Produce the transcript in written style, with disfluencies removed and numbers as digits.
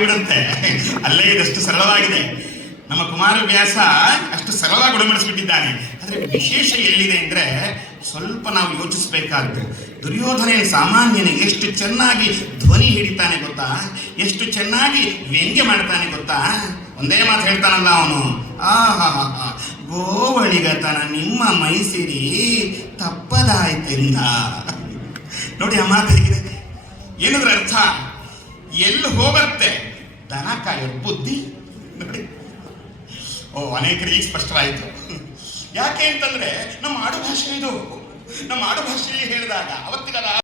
ಆಗಿಬಿಡುತ್ತೆ. ಅಲ್ಲೇ ಇದಷ್ಟು ಸರಳವಾಗಿದೆ. ನಮ್ಮ ಕುಮಾರವ್ಯಾಸ ಅಷ್ಟು ಸರಳವಾಗಿ ಗುಣಮಡಿಸ್ಬಿಟ್ಟಿದ್ದಾನೆ. ಆದರೆ ವಿಶೇಷ ಎಲ್ಲಿದೆ ಅಂದರೆ ಸ್ವಲ್ಪ ನಾವು ಯೋಚಿಸಬೇಕಾದ್ದು. ದುರ್ಯೋಧನ ಸಾಮಾನ್ಯನೇ ಎಷ್ಟು ಚೆನ್ನಾಗಿ ಧ್ವನಿ ಹಿಡಿತಾನೆ ಗೊತ್ತಾ, ಎಷ್ಟು ಚೆನ್ನಾಗಿ ವ್ಯಂಗ್ಯ ಮಾಡ್ತಾನೆ ಗೊತ್ತಾ. ಒಂದೇ ಮಾತು ಹೇಳ್ತಾನಲ್ಲ ಅವನು, ಆಹಾ ಗೋವಳಿಗತನ ನಿಮ್ಮ ಮೈಸಿರಿ ತಪ್ಪದಾಯ್ತೆಂದ. ನೋಡಿ ಆ ಮಾತು ಹೇಗಿದೆ, ಏನದ್ರ ಅರ್ಥ? ಎಲ್ಲಿ ಹೋಗುತ್ತೆ ದನ ಕಾಯೋ ಬುದ್ಧಿ ನೋಡಿ. ಅನೇಕರಿಗೆ ಸ್ಪಷ್ಟವಾಯಿತು. ಯಾಕೆ ಅಂತಂದ್ರೆ ನಮ್ಮ ಆಡುಭಾಷೆ ಇದು. ನಮ್ಮ ಆಡುಭಾಷೆಯಲ್ಲಿ ಹೇಳಿದಾಗ ಅವತ್ತಿನ